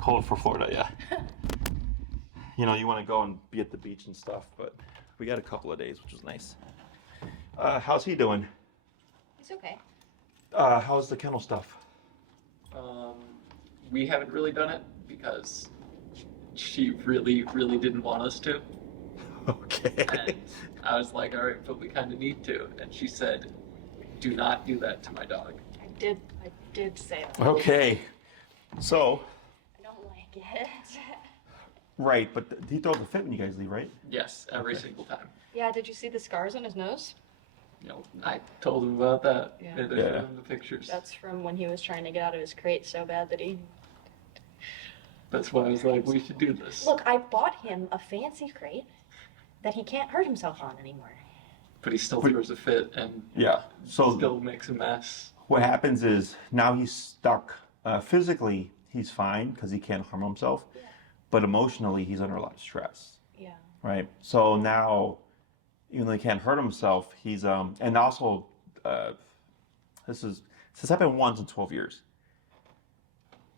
Cold for Florida, yeah. You know, you want to go and be at the beach and stuff, but we got a couple of days, which was nice. How's he doing? It's okay. How's the kennel stuff? We haven't really done it because she really, really didn't want us to. Okay. And I was like, all right, but we kind of need to. And she said, do not do that to my dog. I did say that. Okay. So. I don't like it. Right, but he throws a fit when you guys leave, right? Yes, every single time. Yeah, did you see the scars on his nose? You know, I told him about that. Yeah. They showed him the pictures. That's from when he was trying to get out of his crate so bad that he... That's why I was like, we should do this. Look, I bought him a fancy crate that he can't hurt himself on anymore. But he still throws a fit and so still makes a mess. What happens is now he's stuck. Physically, he's fine because he can't harm himself, but emotionally, he's under a lot of stress. Yeah. Right. So now, even though he can't hurt himself, he's and also this happened once in 12 years.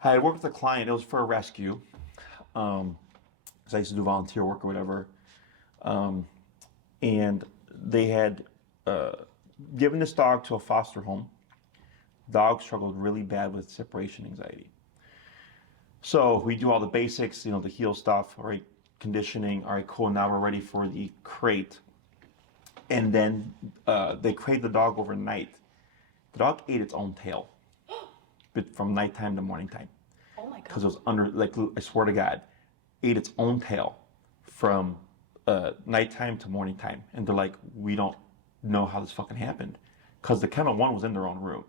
I had worked with a client. It was for a rescue. Because I used to do volunteer work or whatever, and they had given this dog to a foster home. Dog struggled really bad with separation anxiety. So we do all the basics, you know, the heel stuff, all right, conditioning. All right, cool. Now we're ready for the crate. And then they crate the dog overnight. The dog ate its own tail, but from nighttime to morning time. Oh my God. Because it was under, like, I swear to God, ate its own tail from nighttime to morning time. And they're like, we don't know how this fucking happened. Because the kennel one was in their own room.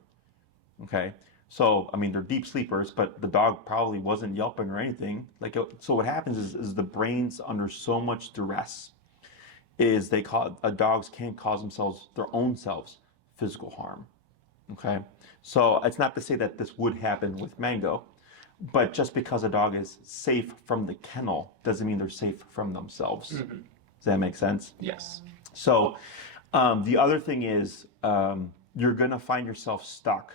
Okay. So, I mean, they're deep sleepers, but the dog probably wasn't yelping or anything. Like, so what happens is the brain's under so much duress is dogs can cause themselves, their own selves, physical harm. Okay. So it's not to say that this would happen with Mango, but just because a dog is safe from the kennel doesn't mean they're safe from themselves. Mm-hmm. Does that make sense? Yes. So the other thing is you're going to find yourself stuck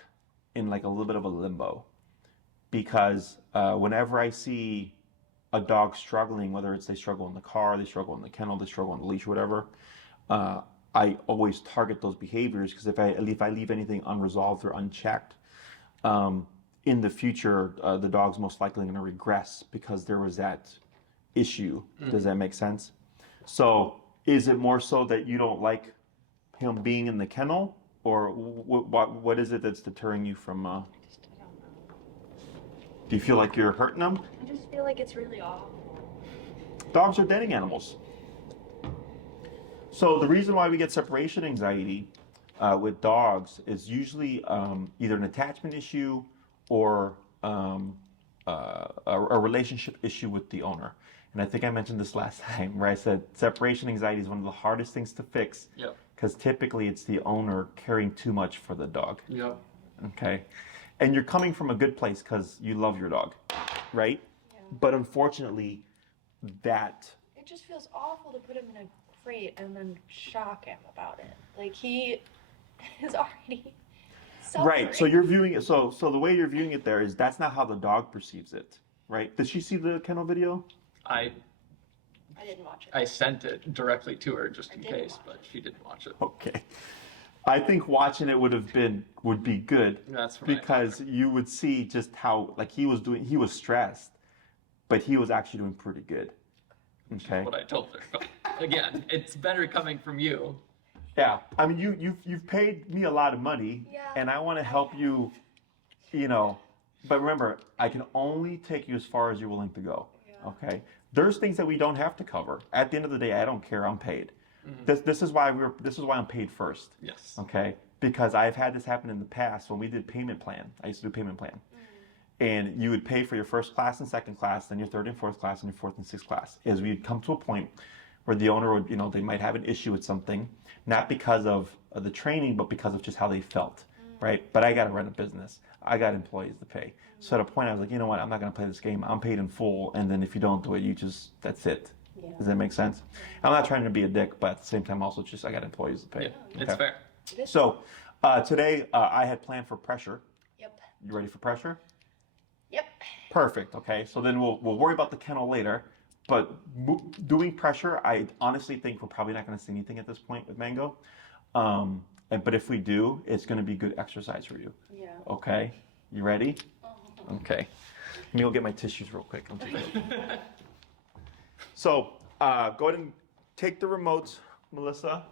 in like a little bit of a limbo because whenever I see a dog struggling, whether it's they struggle in the car, they struggle in the kennel, they struggle on the leash or whatever, I always target those behaviors because if I leave anything unresolved or unchecked, in the future, the dog's most likely going to regress because there was that issue. Mm. Does that make sense? So is it more so that you don't like him being in the kennel, or what is it that's deterring you from? I don't know. Do you feel like you're hurting him? I just feel like it's really awful. Dogs are denning animals. So the reason why we get separation anxiety with dogs is usually either an attachment issue or a relationship issue with the owner. And I think I mentioned this last time where I said separation anxiety is one of the hardest things to fix. Yep. Because typically it's the owner caring too much for the dog. Yep. Okay. And you're coming from a good place because you love your dog, right? Yeah. But unfortunately, it just feels awful to put him in a crate and then shock him about it. Like he is already suffering. Right. So you're viewing it. So the way you're viewing it there is that's not how the dog perceives it, right? Did she see the kennel video? I didn't watch it. I sent it directly to her just in case, but she didn't watch it. Okay. I think watching it would be good. That's because you would see just how like he was stressed, but he was actually doing pretty good. Okay. That's what I told her. But again, it's better coming from you. Yeah. I mean you've paid me a lot of money and I want to help you, but remember, I can only take you as far as you're willing to go. Yeah. Okay. There's things that we don't have to cover. At the end of the day, I don't care. I'm paid. Mm-hmm. This is why I'm paid first. Yes. Okay. Because I've had this happen in the past when we did payment plan. I used to do payment plan, and you would pay for your first class and second class, then your third and fourth class, and your fourth and sixth class. As we'd come to a point where the owner would, they might have an issue with something, not because of the training, but because of just how they felt. Right. But I got to run a business. I got employees to pay. So at a point I was like, you know what, I'm not going to play this game. I'm paid in full. And then if you don't do it, that's it. Yeah. Does that make sense? I'm not trying to be a dick, but at the same time also just I got employees to pay. Yeah, it's fair. So today I had planned for pressure. Yep. You ready for pressure? Yep. Perfect. Okay. So then we'll worry about the kennel later. But doing pressure, I honestly think we're probably not going to see anything at this point with Mango. But if we do, it's going to be good exercise for you. Yeah. Okay. You ready? Okay. Let me go get my tissues real quick. So go ahead and take the remote, Melissa,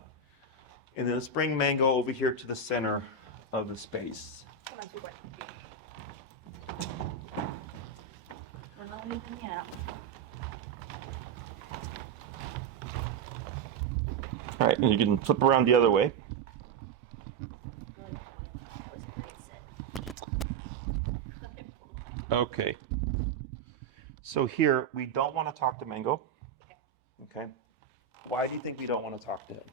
and then let's bring Mango over here to the center of the space. Come on, boy. We're not leaving yet. All right, and you can flip around the other way. Okay. So here, we don't want to talk to Mango. Okay. Why do you think we don't want to talk to him?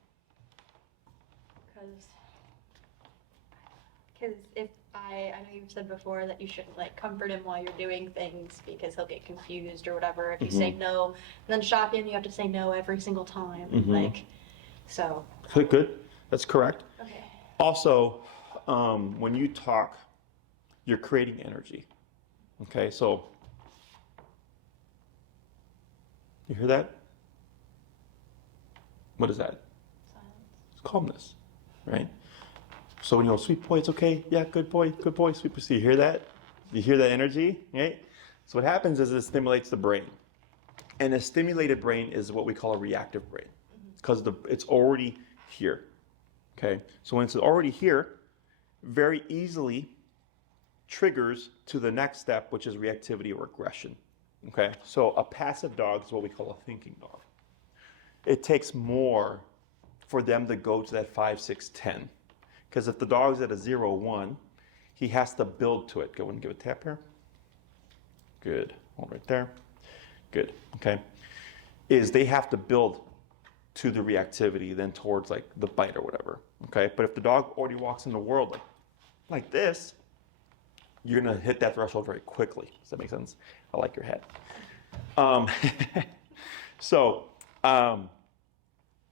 Because if I know you've said before that you shouldn't like comfort him while you're doing things because he'll get confused or whatever. If you say no, and then shock him, you have to say no every single time. Like, so. Good. That's correct. Okay. Also, when you talk, you're creating energy. Okay, so you hear that? What is that? Silence. It's calmness, right? So when you go, sweet boy, it's okay. Yeah, good boy, sweet boy. So you hear that? You hear that energy, right? So what happens is it stimulates the brain. And a stimulated brain is what we call a reactive brain because it's already here, okay? So when it's already here, very easily triggers to the next step, which is reactivity or aggression, okay? So a passive dog is what we call a thinking dog. It takes more for them to go to that 5, 6, 10. Because if the dog's at a 0, 1, he has to build to it. Go and give a tap here. Good. Hold right there. Good. Okay. Is they have to build to the reactivity, then towards like the bite or whatever. Okay. But if the dog already walks in the world like this, you're gonna hit that threshold very quickly. Does that make sense? I like your head.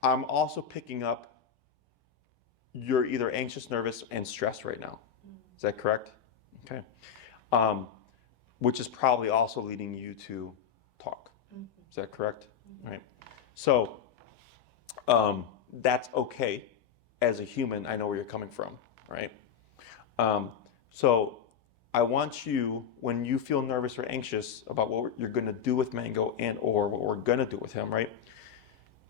I'm also picking up you're either anxious, nervous, and stressed right now. Is that correct? Okay. Which is probably also leading you to talk. Is that correct? Right. So that's okay. As a human, I know where you're coming from, right? So I want you, when you feel nervous or anxious about what you're going to do with Mango and or what we're going to do with him, right,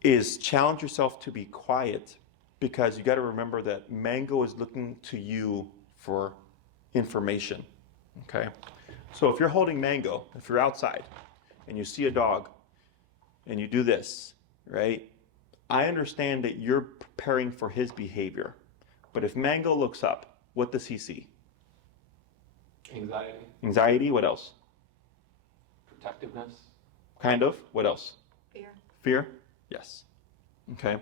is challenge yourself to be quiet. Because you got to remember that Mango is looking to you for information, okay? So if you're holding Mango, if you're outside and you see a dog and you do this, right? I understand that you're preparing for his behavior. But if Mango looks up, what does he see? Anxiety. Anxiety, what else? Protectiveness. Kind of, what else? Fear. Fear? Yes. Okay.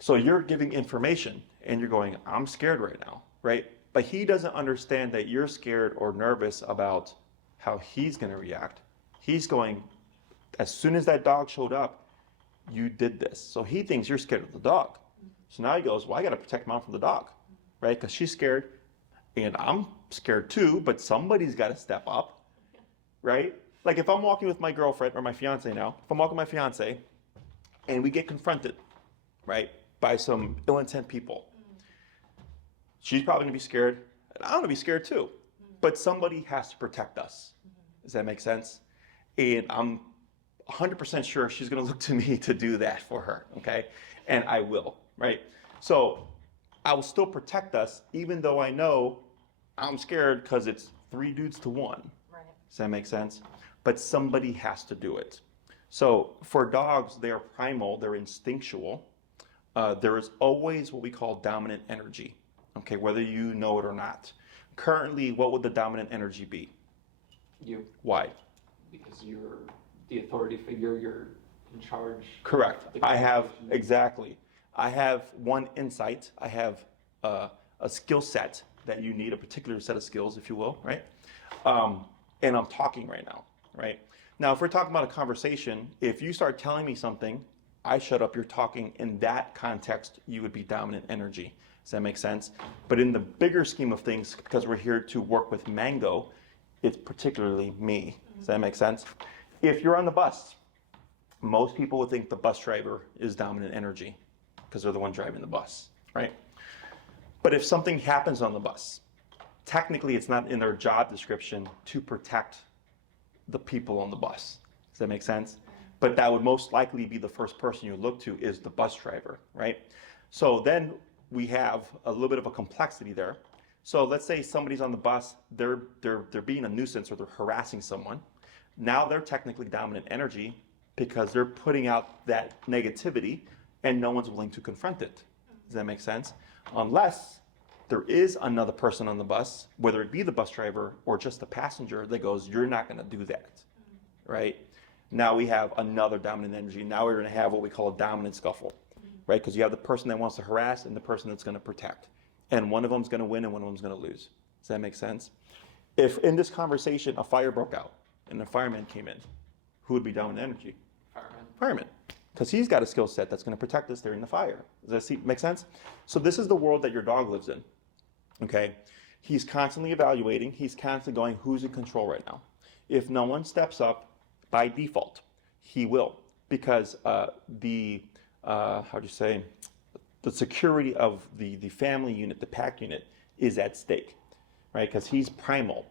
So you're giving information and you're going, I'm scared right now, right? But he doesn't understand that you're scared or nervous about how he's going to react. He's going, as soon as that dog showed up, you did this. So he thinks you're scared of the dog. So now he goes, well, I got to protect mom from the dog, right? Because she's scared and I'm scared too, but somebody's got to step up, right? Like if I'm walking with my girlfriend or my fiance now, if I'm walking with my fiance and we get confronted, right, by some ill-intent people, she's probably gonna be scared, and I'm gonna be scared too. But somebody has to protect us. Does that make sense? And I'm 100% sure she's gonna look to me to do that for her, okay? And I will, right? So I will still protect us, even though I know I'm scared because it's 3 dudes to 1. Right. Does that make sense? But somebody has to do it. So for dogs, they are primal, they're instinctual. There is always what we call dominant energy, okay, whether you know it or not. Currently, what would the dominant energy be? You. Why? Because you're the authority figure, you're in charge. Correct. I have, exactly. I have one insight. I have a skill set that you need, a particular set of skills, if you will, right? And I'm talking right now, right? Now, if we're talking about a conversation, if you start telling me something, I shut up, you're talking, in that context, you would be dominant energy. Does that make sense? But in the bigger scheme of things, because we're here to work with Mango, it's particularly me. Does that make sense? If you're on the bus, most people would think the bus driver is dominant energy because they're the one driving the bus, right? But if something happens on the bus, technically it's not in their job description to protect the people on the bus. Does that make sense? But that would most likely be the first person you look to is the bus driver, right? So then we have a little bit of a complexity there. So let's say somebody's on the bus, they're being a nuisance or they're harassing someone. Now they're technically dominant energy because they're putting out that negativity and no one's willing to confront it. Does that make sense? Unless there is another person on the bus, whether it be the bus driver or just the passenger, that goes, you're not going to do that, right? Now we have another dominant energy. Now we're going to have what we call a dominant scuffle, right? Because you have the person that wants to harass and the person that's going to protect. And one of them's going to win and one of them's going to lose. Does that make sense? If in this conversation a fire broke out and the fireman came in, who would be dominant energy? Fireman. Because he's got a skill set that's going to protect us during the fire. Does that make sense? So this is the world that your dog lives in. Okay? He's constantly evaluating. He's constantly going, who's in control right now? If no one steps up, by default, he will. Because the security of the family unit, the pack unit, is at stake, right? Because he's primal.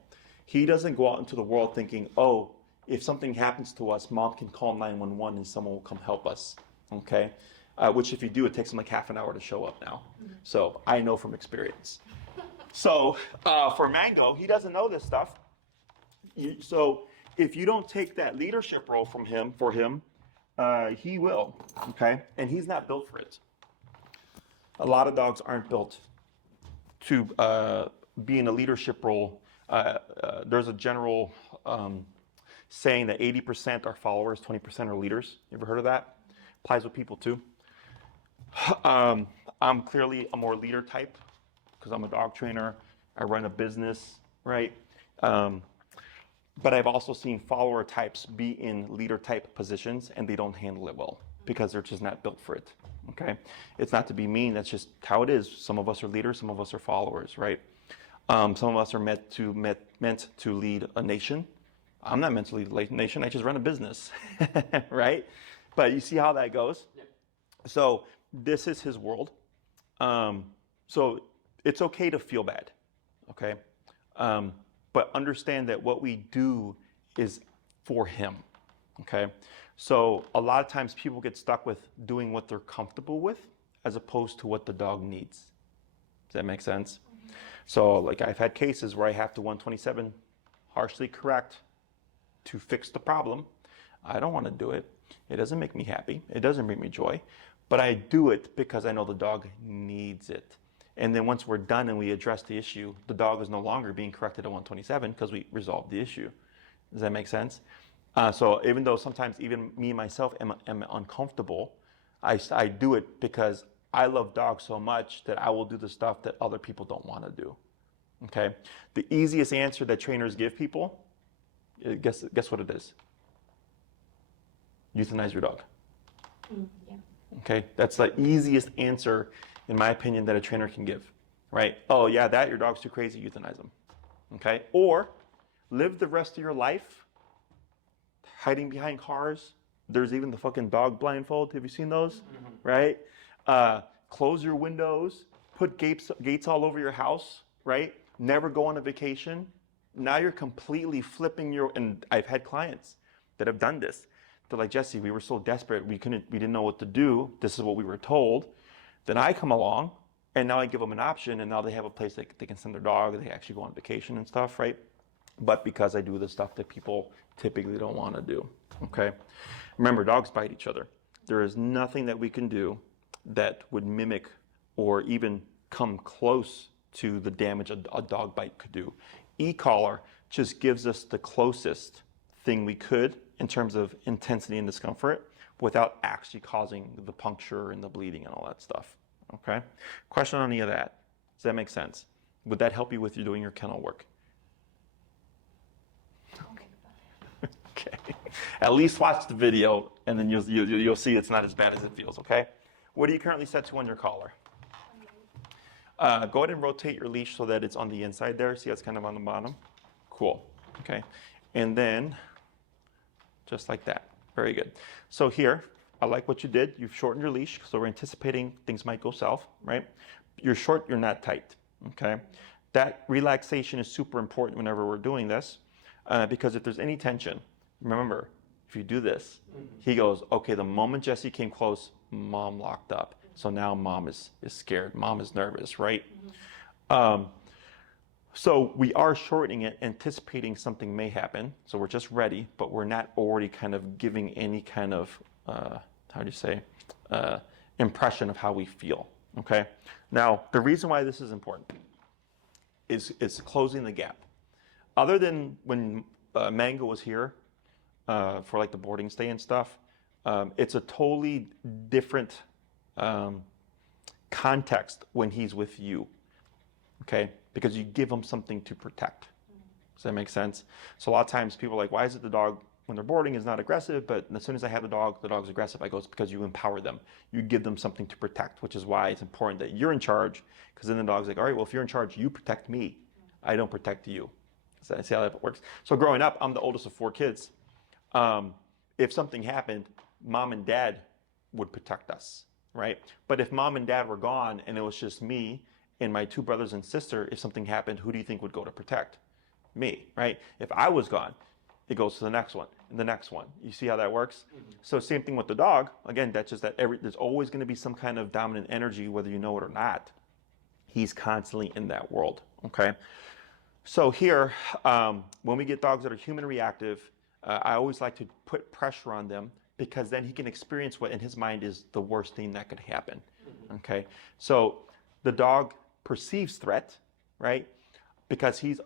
He doesn't go out into the world thinking, oh, if something happens to us, mom can call 911 and someone will come help us, okay? Which if you do, it takes him like half an hour to show up now. So I know from experience. So for Mango, he doesn't know this stuff. So if you don't take that leadership role for him, he will, okay? And he's not built for it. A lot of dogs aren't built to be in a leadership role. There's a general saying that 80% are followers, 20% are leaders. You ever heard of that? Applies with people too. I'm clearly a more leader type because I'm a dog trainer. I run a business, right? But I've also seen follower types be in leader type positions and they don't handle it well because they're just not built for it, okay? It's not to be mean, that's just how it is. Some of us are leaders, some of us are followers, right? Some of us are meant to lead a nation. I'm not meant to lead a nation, I just run a business, right? But you see how that goes? Yeah. So this is his world. So it's okay to feel bad, okay? But understand that what we do is for him, okay? So a lot of times people get stuck with doing what they're comfortable with as opposed to what the dog needs. Does that make sense? Mm-hmm. So like I've had cases where I have to 127 harshly correct to fix the problem. I don't want to do it. It doesn't make me happy. It doesn't bring me joy. But I do it because I know the dog needs it. And then once we're done and we address the issue, the dog is no longer being corrected at 127 because we resolved the issue. Does that make sense? So even though sometimes even me myself am uncomfortable, I do it because I love dogs so much that I will do the stuff that other people don't want to do. Okay? The easiest answer that trainers give people, guess what it is? Euthanize your dog. Yeah. Okay? That's the easiest answer, in my opinion, that a trainer can give, right? Oh yeah, your dog's too crazy, euthanize him, okay? Or live the rest of your life hiding behind cars. There's even the fucking dog blindfold. Have you seen those? Mm-hmm. Right? Close your windows, put gates all over your house, right? Never go on a vacation. Now you're completely flipping and I've had clients that have done this. They're like, Jesse, we were so desperate, we didn't know what to do. This is what we were told. Then I come along, and now I give them an option, and now they have a place they can send their dog, they actually go on vacation and stuff, right? But because I do the stuff that people typically don't want to do, okay? Remember, dogs bite each other. There is nothing that we can do that would mimic or even come close to the damage a dog bite could do. E-collar just gives us the closest thing we could in terms of intensity and discomfort without actually causing the puncture and the bleeding and all that stuff, okay? Question on any of that? Does that make sense? Would that help you with you doing your kennel work? Okay. At least watch the video and then you'll see it's not as bad as it feels, okay? What are you currently set to on your collar? Go ahead and rotate your leash so that it's on the inside there. See, it's kind of on the bottom. Cool. Okay, and then just like that. Very good. So here, I like what you did. You've shortened your leash, so we're anticipating things might go south, right? You're short, you're not tight, okay? That relaxation is super important whenever we're doing this, because if there's any tension, remember, if you do this, he goes, okay, the moment Jesse came close, mom locked up. So now mom is scared, mom is nervous, right? So we are shortening it, anticipating something may happen. So we're just ready, but we're not already kind of giving any kind of, impression of how we feel, okay? Now, the reason why this is important is closing the gap. Other than when Mango was here for like the boarding stay and stuff, it's a totally different context when he's with you, okay? Because you give him something to protect. Does that make sense? So a lot of times people are like, why is it the dog when they're boarding is not aggressive, but as soon as I have the dog's aggressive? I go, it's because you empower them. You give them something to protect, which is why it's important that you're in charge, because then the dog's like, all right, well, if you're in charge, you protect me. I don't protect you. So see how that works? So growing up, I'm the oldest of 4 kids. If something happened, mom and dad would protect us, right? But if mom and dad were gone and it was just me and my 2 brothers and sister, if something happened, who do you think would go to protect? Me, right? If I was gone, it goes to the next one and the next one. You see how that works? So same thing with the dog. Again, that's just that there's always going to be some kind of dominant energy, whether you know it or not. He's constantly in that world, okay? So here, when we get dogs that are human reactive, I always like to put pressure on them, because then he can experience what in his mind is the worst thing that could happen, okay? So the dog perceives threat, right? Because he's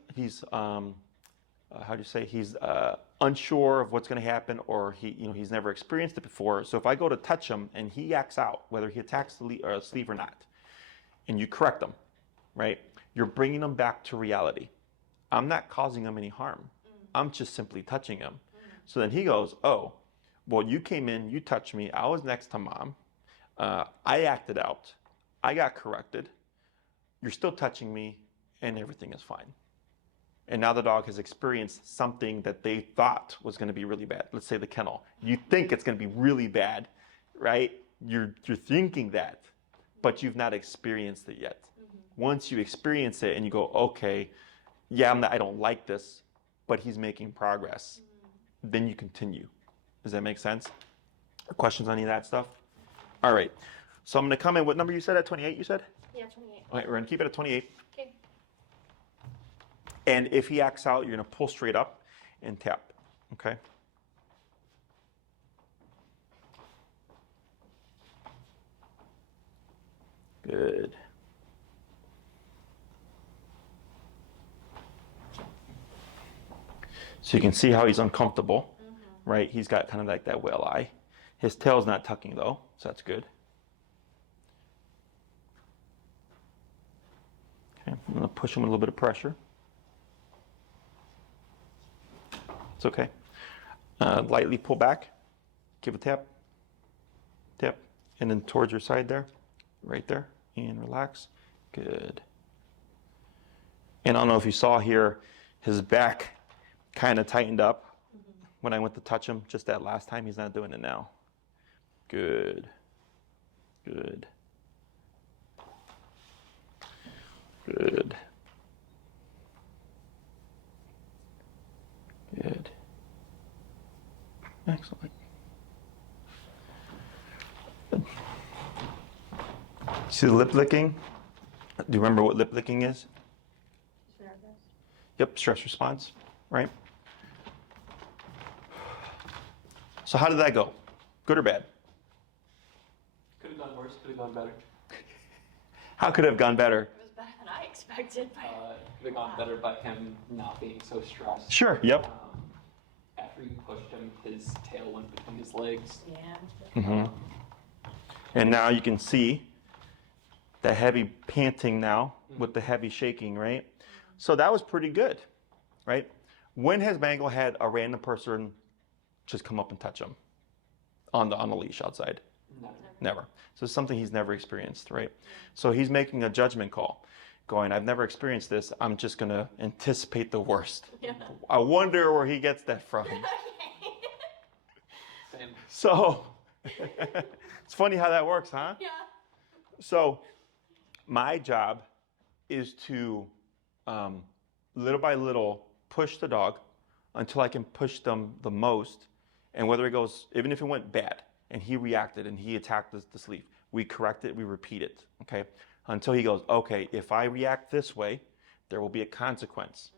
unsure of what's going to happen, or he's never experienced it before. So if I go to touch him and he acts out, whether he attacks the sleeve or not, and you correct him, right? You're bringing him back to reality. I'm not causing him any harm. I'm just simply touching him. So then he goes, oh, well, you came in, you touched me, I was next to mom, I acted out, I got corrected, you're still touching me, and everything is fine. And now the dog has experienced something that they thought was going to be really bad. Let's say the kennel. You think it's going to be really bad, right? You're thinking that, but you've not experienced it yet. Once you experience it and you go, okay, yeah, I don't like this, but he's making progress, then you continue. Does that make sense? Questions on any of that stuff? All right. So I'm going to come in. What number you said at 28, you said? Yeah, 28. All right, we're going to keep it at 28. Okay. And if he acts out, you're going to pull straight up and tap. Okay? Good. So you can see how he's uncomfortable, right? He's got kind of like that whale eye. His tail's not tucking though, so that's good. Okay, I'm going to push him with a little bit of pressure. It's okay. Lightly pull back, give a tap, tap, and then towards your side there, right there, and relax. Good. And I don't know if you saw here, his back kind of tightened up when I went to touch him just that last time. He's not doing it now. Good. Good. Good. Good. Excellent. Good. See the lip licking? Do you remember what lip licking is? Yep, stress response, right? So how did that go? Good or bad? Could have gone worse, could have gone better. How could it have gone better? It was better than I expected. Could have gone better by him not being so stressed. Sure, yep. After you pushed him, his tail went between his legs. Yeah. And now you can see the heavy panting now with the heavy shaking, right? So that was pretty good, right? When has Mango had a random person just come up and touch him on the leash outside? Never. Never. So it's something he's never experienced, right? So he's making a judgment call. going, I've never experienced this. I'm just going to anticipate the worst. Yeah. I wonder where he gets that from. Same. So it's funny how that works, huh? Yeah. So my job is to, little by little, push the dog until I can push them the most. And whether it goes, even if it went bad and he reacted and he attacked the sleeve, we correct it, we repeat it, okay? Until he goes, okay, if I react this way, there will be a consequence.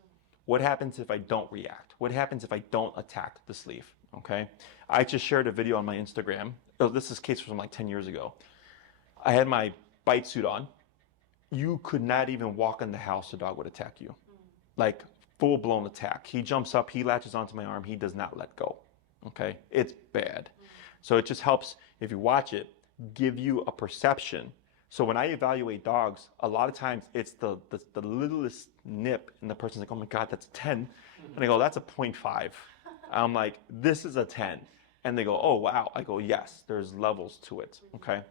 What happens if I don't react? What happens if I don't attack the sleeve, okay? I just shared a video on my Instagram. Oh, this is a case from like 10 years ago. I had my bite suit on. You could not even walk in the house, the dog would attack you. Like full-blown attack. He jumps up, he latches onto my arm, he does not let go, okay? It's bad. So it just helps, if you watch it, give you a perception. So when I evaluate dogs, a lot of times it's the littlest nip, and the person's like, oh my God, that's a 10. And I go, that's a 0.5. I'm like, this is a 10. And they go, oh wow. I go, yes, there's levels to it, okay?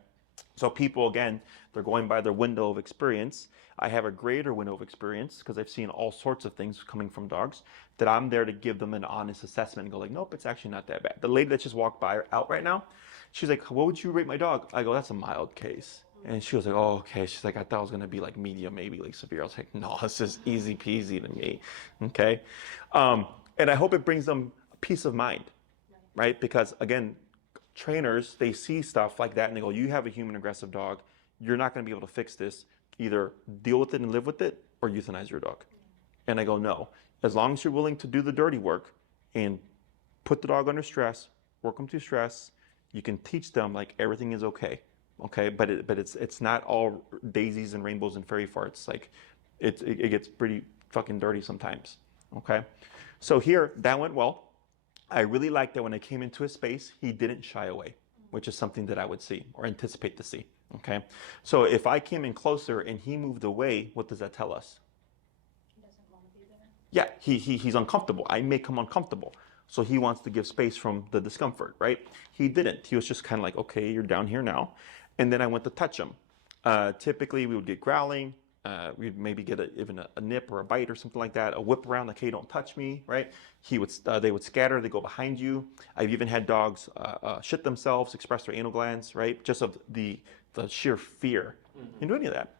So people, again, they're going by their window of experience. I have a greater window of experience because I've seen all sorts of things coming from dogs, that I'm there to give them an honest assessment and go like, nope, it's actually not that bad. The lady that just walked by out right now, she's like, what would you rate my dog? I go, that's a mild case. And she was like, oh, okay. She's like, I thought it was going to be like medium, maybe like severe. I was like, no, this is easy peasy to me, okay? And I hope it brings them peace of mind, right? Because again, trainers, they see stuff like that and they go, you have a human aggressive dog. You're not going to be able to fix this. Either deal with it and live with it or euthanize your dog. And I go, no. As long as you're willing to do the dirty work and put the dog under stress, work them through stress, you can teach them like everything is okay. Okay, but it's not all daisies and rainbows and fairy farts. Like it gets pretty fucking dirty sometimes. Okay, so here that went well. I really liked that when I came into his space, he didn't shy away, which is something that I would see or anticipate to see. Okay, so if I came in closer and he moved away, what does that tell us? He doesn't want to be there. Yeah, he's uncomfortable. I make him uncomfortable. So he wants to give space from the discomfort, right? He didn't. He was just kind of like, okay, you're down here now. And then I went to touch him. Typically, we would get growling. We'd maybe get even a nip or a bite or something like that. A whip around, like, hey, don't touch me, right? They would scatter. They go behind you. I've even had dogs shit themselves, express their anal glands, right? Just of the sheer fear. You didn't do any of that,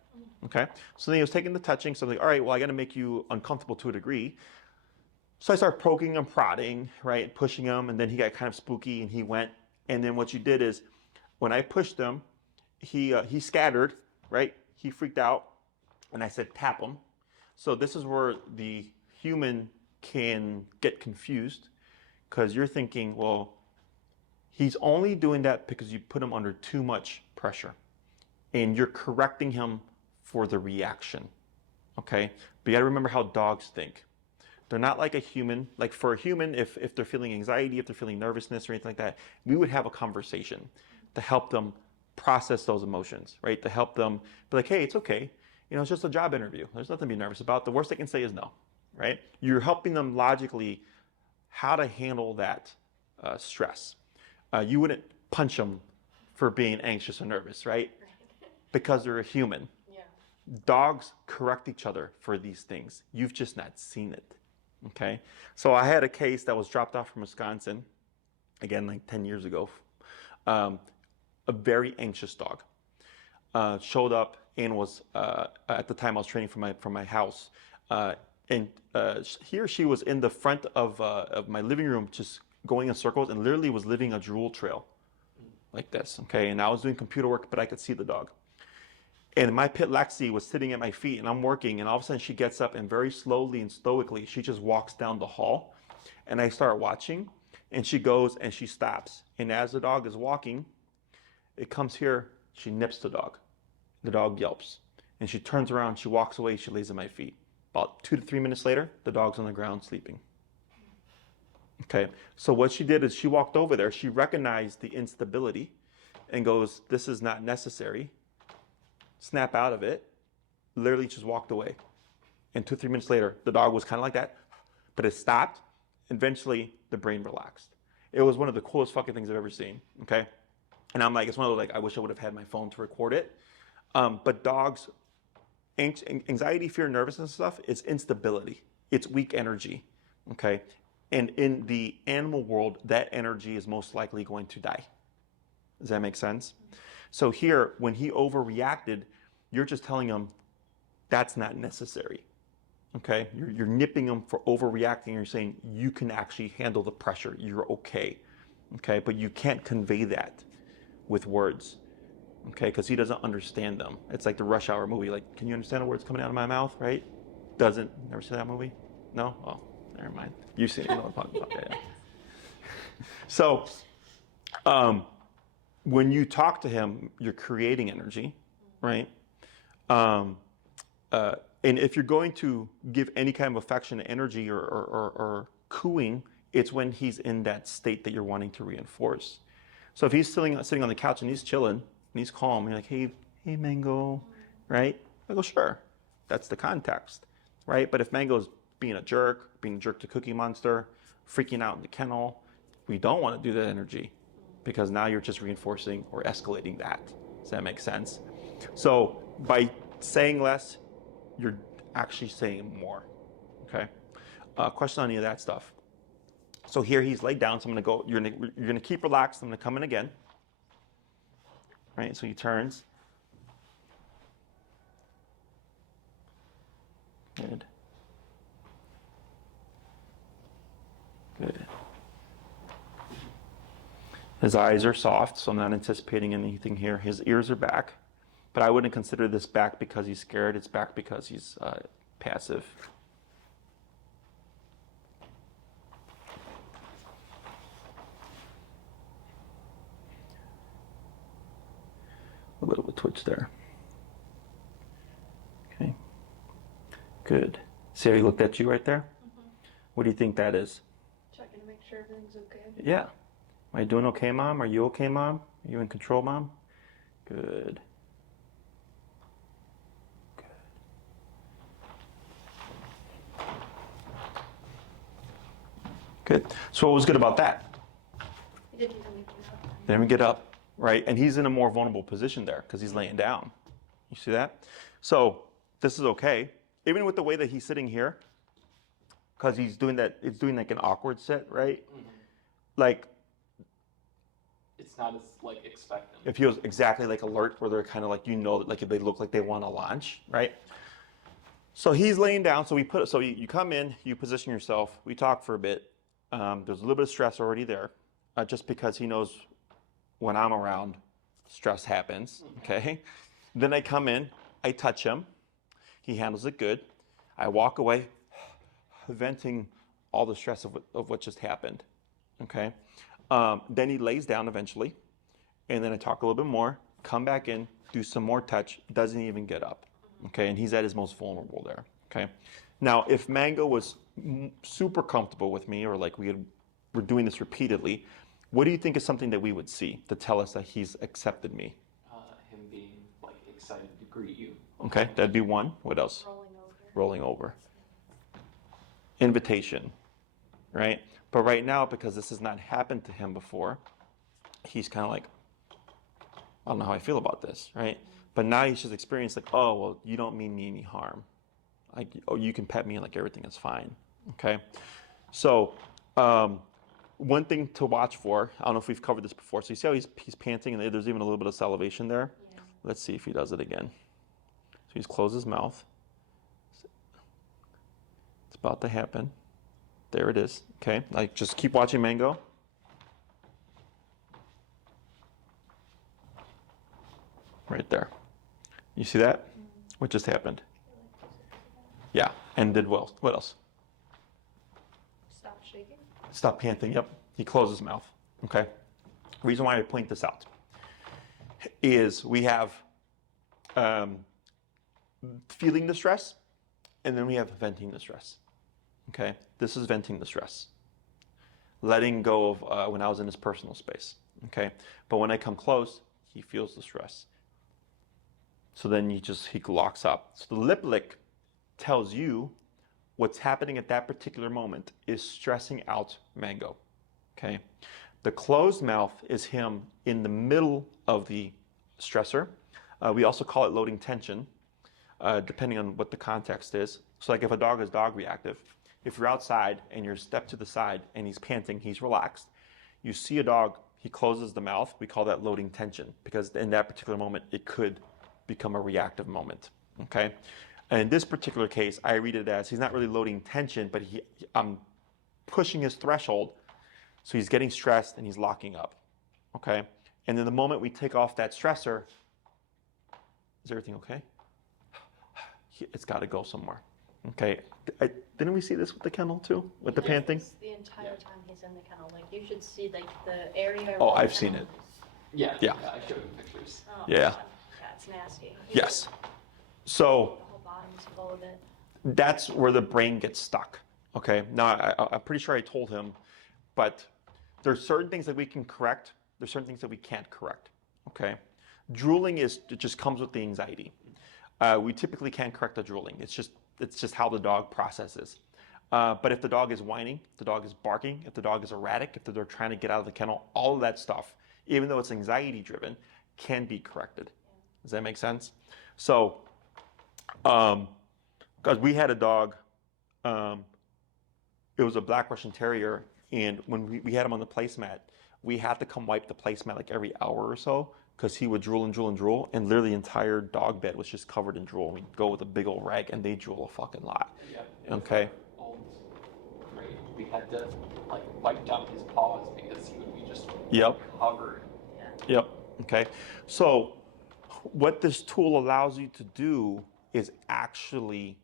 okay? So then he was taking the touching. So I'm like, all right, well, I got to make you uncomfortable to a degree. So I started poking and prodding, right, pushing him, and then he got kind of spooky and he went. And then what you did is, when I pushed him, he scattered, right? He freaked out, and I said, tap him. So this is where the human can get confused, because you're thinking, well, he's only doing that because you put him under too much pressure, and you're correcting him for the reaction, okay? But you gotta remember how dogs think. They're not like a human. Like for a human, if they're feeling anxiety, if they're feeling nervousness or anything like that, we would have a conversation to help them process those emotions, right? To help them be like, hey, it's okay. You know, it's just a job interview. There's nothing to be nervous about. The worst they can say is no, right? You're helping them logically how to handle that stress. You wouldn't punch them for being anxious or nervous, right? Because they're a human. Yeah. Dogs correct each other for these things. You've just not seen it, okay? So I had a case that was dropped off from Wisconsin, again, like 10 years ago. A very anxious dog showed up and was at the time I was training from my house, and he or she was in the front of my living room, just going in circles, and literally was living a drool trail like this. Okay, and I was doing computer work, but I could see the dog. And my pit Lexi was sitting at my feet, and I'm working, and all of a sudden she gets up and very slowly and stoically she just walks down the hall, and I start watching, and she goes and she stops, and as the dog is walking, it comes here, she nips the dog. The dog yelps. And she turns around, she walks away, she lays at my feet. About 2 to 3 minutes later, the dog's on the ground sleeping. Okay, so what she did is she walked over there, she recognized the instability and goes, this is not necessary. Snap out of it, literally just walked away. And 2 or 3 minutes later, the dog was kind of like that, but it stopped. Eventually, the brain relaxed. It was one of the coolest fucking things I've ever seen, okay? And I'm like, it's one of those, like, I wish I would have had my phone to record it. But dogs Anxiety, fear, nervousness stuff is instability. It's weak energy, okay? And in the animal world, that energy is most likely going to die. Does that make sense? So here, when he overreacted, you're just telling him that's not necessary, okay? You're nipping him for overreacting. You're saying you can actually handle the pressure. You're okay, okay? But you can't convey that with words. Okay, because he doesn't understand them. It's like the Rush Hour movie. Like, can you understand the words coming out of my mouth, right? Doesn't. Never seen that movie? No? Oh, never mind. You've seen it. You know what I'm talking about. Yeah. So, when you talk to him, you're creating energy, right? And if you're going to give any kind of affection, energy, or cooing, it's when he's in that state that you're wanting to reinforce. So if he's sitting on the couch and he's chilling, and he's calm, you're like, hey, Mango, right? I go, sure. That's the context, right? But if Mango's being a jerk to Cookie Monster, freaking out in the kennel, we don't want to do that energy because now you're just reinforcing or escalating that. Does that make sense? So by saying less, you're actually saying more, okay? Question on any of that stuff. So here he's laid down, so I'm gonna go, you're gonna keep relaxed, I'm gonna come in again. Right, so he turns. Good. Good. His eyes are soft, so I'm not anticipating anything here. His ears are back, but I wouldn't consider this back because he's scared. It's back because he's passive. A little bit of twitch there. Okay. Good. See how he looked at you right there? Mm-hmm. What do you think that is? Checking to make sure everything's okay. Yeah. Am I doing okay, Mom? Are you okay, Mom? Are you in control, Mom? Good. Good. So what was good about that? He didn't even get up. Then we get up, right? And he's in a more vulnerable position there because he's laying down. You see that? So this is okay. Even with the way that he's sitting here, because he's doing that, it's doing like an awkward sit, right? Mm-hmm. Like, it's not as like expectant. It feels exactly like alert, where they're kind of like, like if they look like they want to launch, right? So he's laying down. So you come in, you position yourself. We talk for a bit. There's a little bit of stress already there, just because he knows when I'm around, stress happens. Okay. Then I come in, I touch him. He handles it good. I walk away, venting all the stress of what just happened. Okay. Then he lays down eventually, and then I talk a little bit more, come back in, do some more touch, doesn't even get up. Okay, and he's at his most vulnerable there. Okay. Now, if Mango was super comfortable with me, or like we're doing this repeatedly, what do you think is something that we would see to tell us that he's accepted me? Him being like excited to greet you. Okay, that'd be one. What else? Rolling over. Invitation, right? But right now, because this has not happened to him before, he's kind of like, I don't know how I feel about this, right? But now he's just experienced like, oh, well, you don't mean me any harm. Like, oh, you can pet me and like everything is fine, okay? So one thing to watch for, I don't know if we've covered this before, so you see how he's panting and there's even a little bit of salivation there? Yeah. Let's see if he does it again. So he's closed his mouth. It's about to happen. There it is, okay? Like, just keep watching Mango. Right there. You see that? What just happened? Yeah, and did well. What else? Stop shaking. Stop panting, yep. He closed his mouth, okay? The reason why I point this out is we have feeling the stress, and then we have venting the stress, okay? This is venting the stress. Letting go of when I was in his personal space, okay? But when I come close, he feels the stress. So then he locks up. So the lip lick tells you what's happening at that particular moment is stressing out Mango, okay? The closed mouth is him in the middle of the stressor. We also call it loading tension. depending on what the context is. So like if a dog is dog reactive, if you're outside and you're step to the side and he's panting, he's relaxed, you see a dog, he closes the mouth, we call that loading tension, because in that particular moment, it could become a reactive moment, okay? And in this particular case, I read it as he's not really loading tension, but I'm pushing his threshold, so he's getting stressed and he's locking up, okay? And then the moment we take off that stressor, is everything okay? It's got to go somewhere, okay? Didn't we see this with the kennel too, with the panting? The entire time he's in the kennel, like you should see like the area. Oh, where the I've seen kennel it. is. Yeah, I showed him pictures. Oh, Yeah. God. That's nasty. Yes. So The whole bottom's full of it. that's where the brain gets stuck, okay? Now, I'm pretty sure I told him, but there's certain things that we can correct. There's certain things that we can't correct, okay? Drooling it just comes with the anxiety. We typically can't correct the drooling. It's just how the dog processes. But if the dog is whining, if the dog is barking, if the dog is erratic, if they're trying to get out of the kennel, all of that stuff, even though it's anxiety driven, can be corrected. Does that make sense? So, because we had a dog, it was a Black Russian Terrier, and when we had him on the placemat, we had to come wipe the placemat like every hour or so, because he would drool and drool and drool, and literally the entire dog bed was just covered in drool. We'd go with a big old rag, and they drool a fucking lot. Yeah. Okay. Old grade. We had to like wipe down his paws because he would be just covered. Yep. Okay. So what this tool allows you to do is actually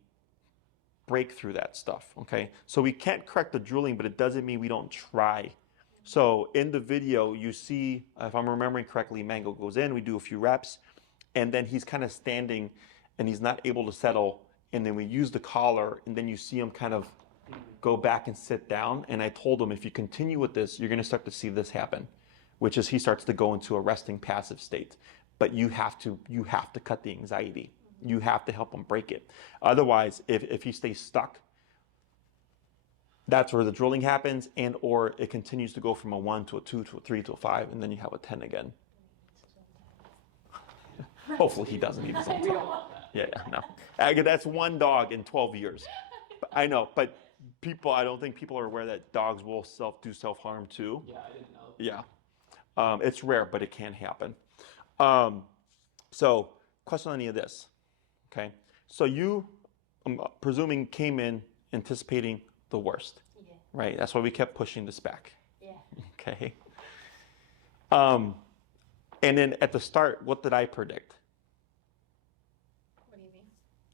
break through that stuff. Okay. So we can't correct the drooling, but it doesn't mean we don't try. So in the video, you see, if I'm remembering correctly, Mango goes in, we do a few reps, and then he's kind of standing and he's not able to settle. And then we use the collar, and then you see him kind of go back and sit down. And I told him, if you continue with this, you're going to start to see this happen, which is he starts to go into a resting passive state. But you have to cut the anxiety. You have to help him break it. Otherwise, if he stays stuck, that's where the drooling happens, and or it continues to go from a 1 to a 2 to a 3 to a 5, and then you have a 10 again. Hopefully he doesn't need his own time. Yeah, no. That's one dog in 12 years. I know, but I don't think people are aware that dogs will do self-harm too. Yeah, I didn't know. Yeah. It's rare, but it can happen. So, question on any of this. Okay. So you, I'm presuming, came in anticipating the worst. Yeah. Right? That's why we kept pushing this back. Yeah. Okay. And then at the start, what did I predict? What do you mean?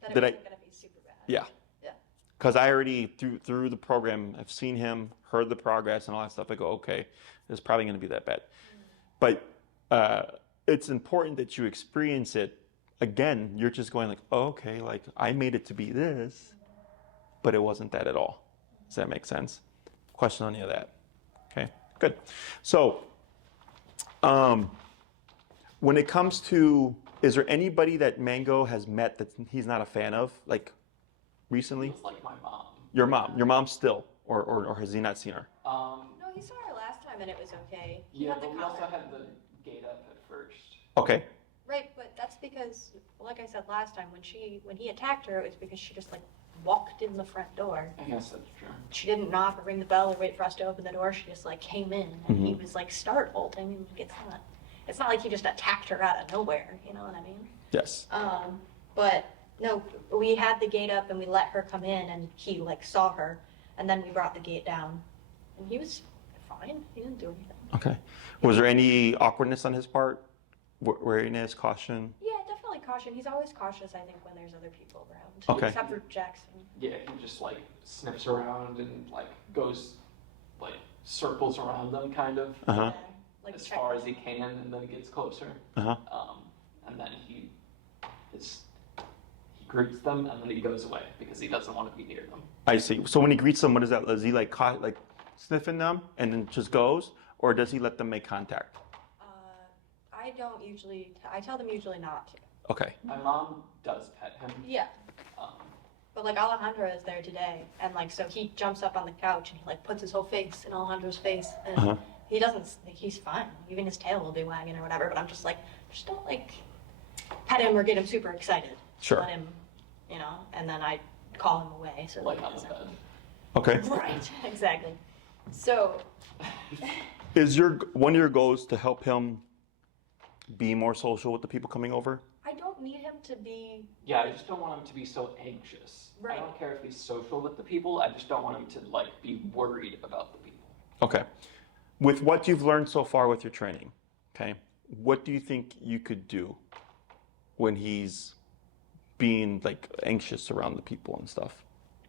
That Did it I- wasn't gonna be super bad. Yeah. Yeah. Because I already, through the program, I've seen him, heard the progress and all that stuff. I go, okay, it's probably going to be that bad. But it's important that you experience it. Again, you're just going like, oh, okay, like I made it to be this, but it wasn't that at all. Does that make sense? Question on any of that? Okay, good. So when it comes to, is there anybody that Mango has met that he's not a fan of, like recently? It's like my mom. Your mom still, or has he not seen her? No, he saw her last time and it was okay. He Yeah, had the but we also collar. had the gate up at first. Okay. Right, but that's because, like I said last time, when he attacked her, it was because she just like walked in the front door. I guess that's true. She didn't knock or ring the bell or wait for us to open the door. She just like came in and he was like startled. I mean, it's not like he just attacked her out of nowhere. You know what I mean? Yes. But no, we had the gate up and we let her come in and he like saw her and then we brought the gate down and he was fine. He didn't do anything. Okay. Was there any awkwardness on his part? Wariness, caution? Yeah, definitely caution. He's always cautious, I think, when there's other people around. Okay. Except for Jackson. Yeah, he just like sniffs around and like goes like circles around them kind of Uh-huh. Yeah, like as check- far as he can, and then he gets closer. Uh-huh. And then he greets them, and then he goes away because he doesn't want to be near them. I see. So when he greets them, what is that? Is he like sniffing them and then just goes? Or does he let them make contact? I don't usually, I tell them usually not to. Okay. My mom does pet him. Yeah. Um, But like Alejandro is there today, and like so he jumps up on the couch and he like puts his whole face in Alejandro's face, and Uh-huh. he doesn't like he's fine. Even his tail will be wagging or whatever. But I'm just like, just don't like pet him or get him super excited. Just Sure. Let him you know, and then I call him away. So Like that he on the doesn't- bed. Okay. Right, exactly. So, Is one of your goals to help him be more social with the people coming over? I don't need him to be. Yeah, I just don't want him to be so anxious. Right. I don't care if he's social with the people. I just don't want him to like be worried about the people. Okay. With what you've learned so far with your training, okay, what do you think you could do when he's being like anxious around the people and stuff?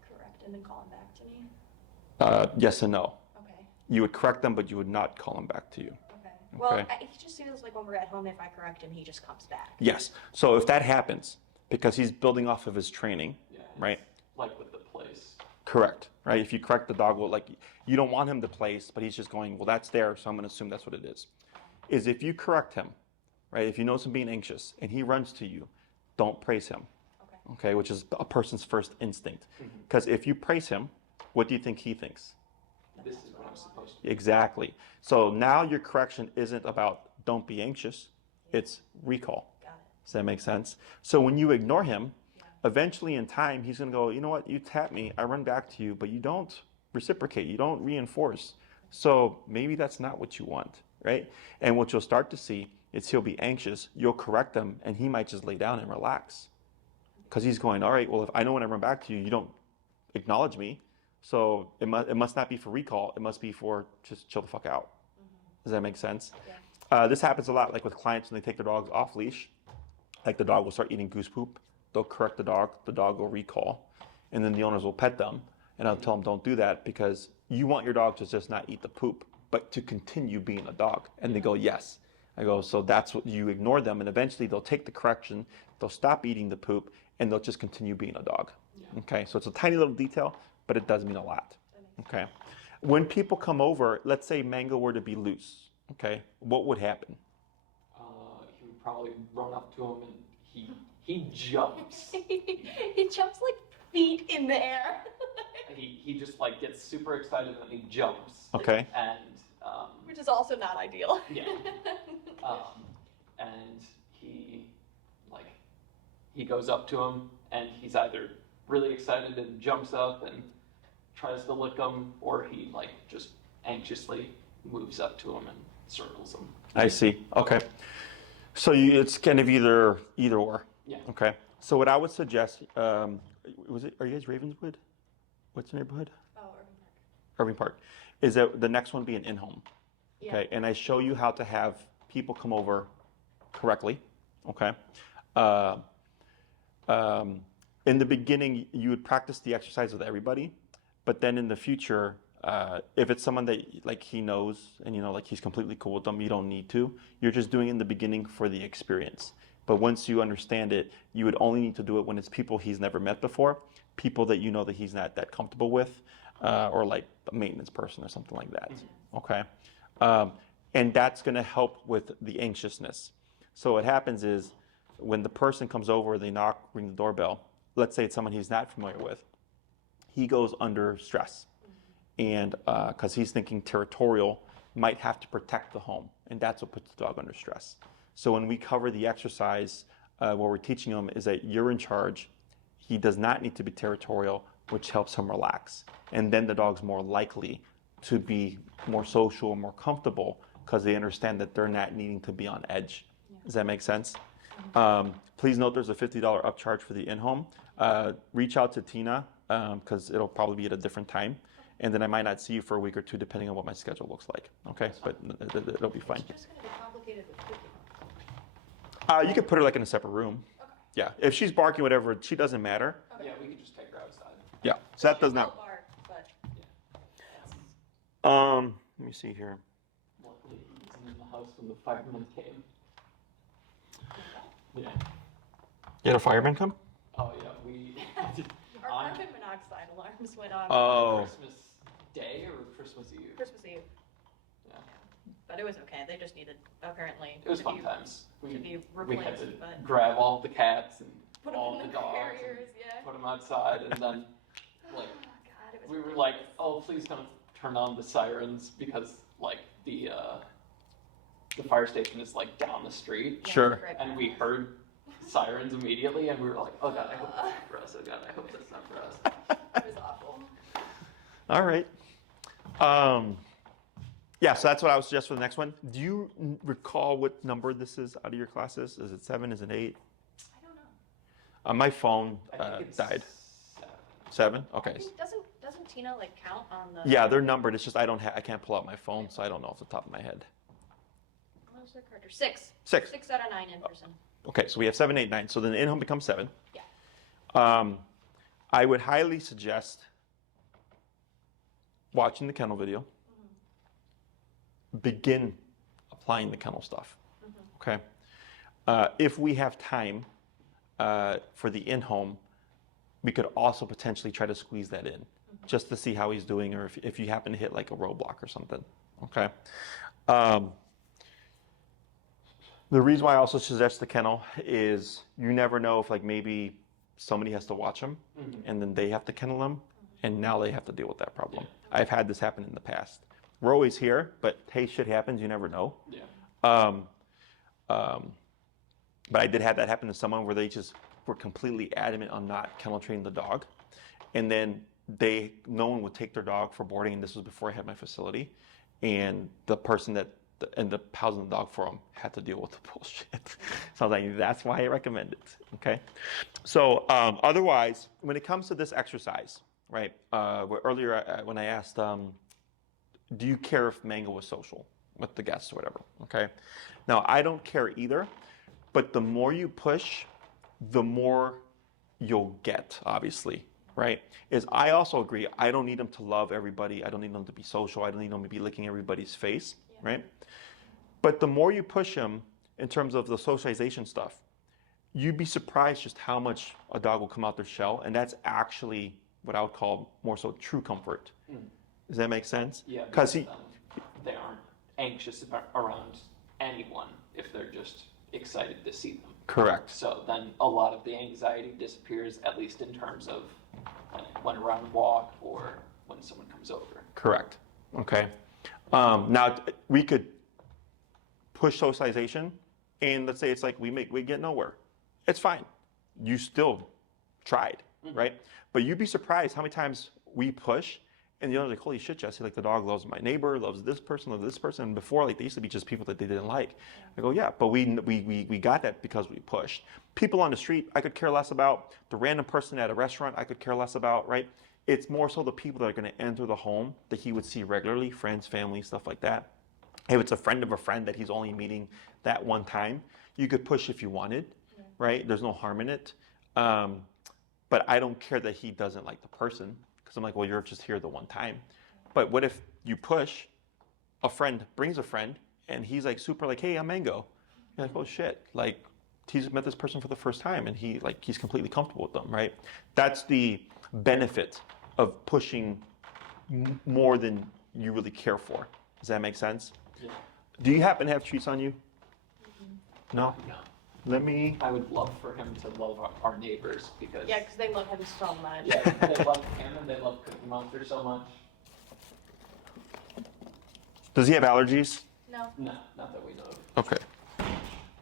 Correct him and call him back to me. Yes and no. Okay. You would correct them, but you would not call him back to you. Okay. Well, Okay. he just feels like when we're at home, if I correct him, he just comes back. Yes. So if that happens, because he's building off of his training, Yeah. right? Like with the place. Correct. Right. If you correct the dog, well, like you don't want him to place, but he's just going, well, that's there, so I'm going to assume that's what it is. Is if you correct him, right? If you notice him being anxious and he runs to you, don't praise him. Okay. Okay, which is a person's first instinct. Because if you praise him, what do you think he thinks? This is what I'm supposed to do. Exactly. So now your correction isn't about don't be anxious, it's recall. Got it. Does that make sense? So when you ignore him, eventually in time, he's going to go, you know what, you tap me, I run back to you, but you don't reciprocate, you don't reinforce. So maybe that's not what you want, right? And what you'll start to see is he'll be anxious, you'll correct him, and he might just lay down and relax. Because he's going, all right, well, if I know when I run back to you, you don't acknowledge me, so it must not be for recall, it must be for just chill the fuck out. Does that make sense? Yeah. This happens a lot, like with clients when they take their dogs off leash, like the dog will start eating goose poop, they'll correct the dog will recall, and then the owners will pet them, and I'll tell them don't do that because you want your dog to just not eat the poop, but to continue being a dog. And they go, yes. I go, so that's what you ignore them, and eventually they'll take the correction, they'll stop eating the poop, and they'll just continue being a dog. Okay, so it's a tiny little detail, but it does mean a lot. Okay, when people come over, let's say Mango were to be loose, okay, what would happen? He would probably run up to him and he jumps. He jumps like feet in the air. he just like gets super excited and he jumps. Okay. And Which is also not ideal. yeah. And he goes up to him and he's either really excited and jumps up and tries to lick him, or he like just anxiously moves up to him and circles him. I see. Okay. So it's kind of either or. Yeah. Okay. So what I would suggest, are you guys Ravenswood? What's the neighborhood? Oh, Irving Park. Irving Park. Is that the next one be an in-home? Yeah. Okay. And I show you how to have people come over correctly. Okay. In the beginning, you would practice the exercise with everybody, but then in the future, if it's someone that like he knows and you know like he's completely cool with them, you don't need to. You're just doing it in the beginning for the experience. But once you understand it, you would only need to do it when it's people he's never met before, people that you know that he's not that comfortable with, or like a maintenance person or something like that. Okay, and that's going to help with the anxiousness. So what happens is when the person comes over, they knock, ring the doorbell. Let's say it's someone he's not familiar with. He goes under stress, and because he's thinking territorial, might have to protect the home, and that's what puts the dog under stress. So when we cover the exercise, what we're teaching him is that you're in charge. He does not need to be territorial, which helps him relax, and then the dog's more likely to be more social, more comfortable, because they understand that they're not needing to be on edge. Does that make sense? Please note there's a $50 upcharge for the in-home. Reach out to Tina, because it'll probably be at a different time. And then I might not see you for a week or two, depending on what my schedule looks like. Okay, but it'll be fine. It's just going to be complicated with cooking. You could put her like in a separate room. Okay. Yeah, if she's barking, whatever, she doesn't matter. Yeah, we could just take her outside. Yeah, so that does She'll not. bark, but Let me see here. Luckily, he was in the house when the firemen came. Yeah. You had a fireman come? Oh yeah, we. our on carbon monoxide alarms went off Oh. Christmas Day or Christmas Eve. Christmas Eve. Yeah. But it was okay. They just needed, apparently, It was to fun be, times. to be We had replaced, to but grab all the cats and put them all in the the dogs carriers, and yeah. put them outside, and then like Oh, God, it was we were ridiculous. like, oh please don't turn on the sirens because like the fire station is like down the street, Yeah, Sure. right and back. we heard sirens immediately, and we were like, oh god, I hope it's for us. twice. Oh God, I hope that's not for us. It was awful. All right. Yeah, so that's what I would suggest for the next one. Do you recall what number this is out of your classes? Is it 7? Is it 8? I don't know. My phone I think it's died. 7. 7? Okay. I think doesn't Tina like count on the? Yeah, they're numbered. It's just I can't pull out my phone, so I don't know off the top of my head. What was their character? 6. 6. 6 out of 9 in person. Okay, so we have 7, 8, 9. So then in-home becomes 7. Yeah. I would highly suggest watching the kennel video. Begin applying the kennel stuff. Okay. If we have time for the in-home, we could also potentially try to squeeze that in, just to see how he's doing, or if you happen to hit like a roadblock or something. Okay. The reason why I also suggest the kennel is you never know if like maybe somebody has to watch him, and then they have to kennel him, and now they have to deal with that problem. Yeah. I've had this happen in the past. We're always here, but hey, shit happens. You never know. Yeah. But I did have that happen to someone where they just were completely adamant on not kennel training the dog, and then no one would take their dog for boarding, and this was before I had my facility, and the person that ended up housing the dog for them had to deal with the bullshit. So I was like, that's why I recommend it. Okay. So otherwise, when it comes to this exercise, right? Earlier when I asked, do you care if Mango was social with the guests or whatever? Okay. Now I don't care either, but the more you push, the more you'll get, obviously, right? I also agree, I don't need them to love everybody. I don't need them to be social. I don't need them to be licking everybody's face, right? But the more you push them in terms of the socialization stuff, you'd be surprised just how much a dog will come out their shell. And that's actually what I would call more so true comfort. Does that make sense? Yeah. Because they aren't anxious around anyone if they're just excited to see them. Correct. So then a lot of the anxiety disappears, at least in terms of when we're on a walk or when someone comes over. Correct. Okay. Now we could push socialization, and let's say it's like we get nowhere. It's fine. You still tried, right? But you'd be surprised how many times we push, and the other's like, holy shit, Jesse, like the dog loves my neighbor, loves this person, loves this person. And before, like they used to be just people that they didn't like. I go, yeah, but we got that because we pushed. People on the street, I could care less about. The random person at a restaurant, I could care less about, right? It's more so the people that are going to enter the home that he would see regularly, friends, family, stuff like that. If it's a friend of a friend that he's only meeting that one time, you could push if you wanted, right? There's no harm in it. But I don't care that he doesn't like the person, because I'm like, well, you're just here the one time. But what if you push, a friend brings a friend, and he's like super like, hey, I'm Mango. You're like, oh shit, like he's met this person for the first time, and he's completely comfortable with them, right? That's the benefit of pushing more than you really care for. Does that make sense? Yeah. Do you happen to have treats on you? No? No. Let me... I would love for him to love our neighbors because Yeah, because they love him so much. yeah, they love him and they love Cookie Monster so much. Does he have allergies? No. No, not that we know of. Okay.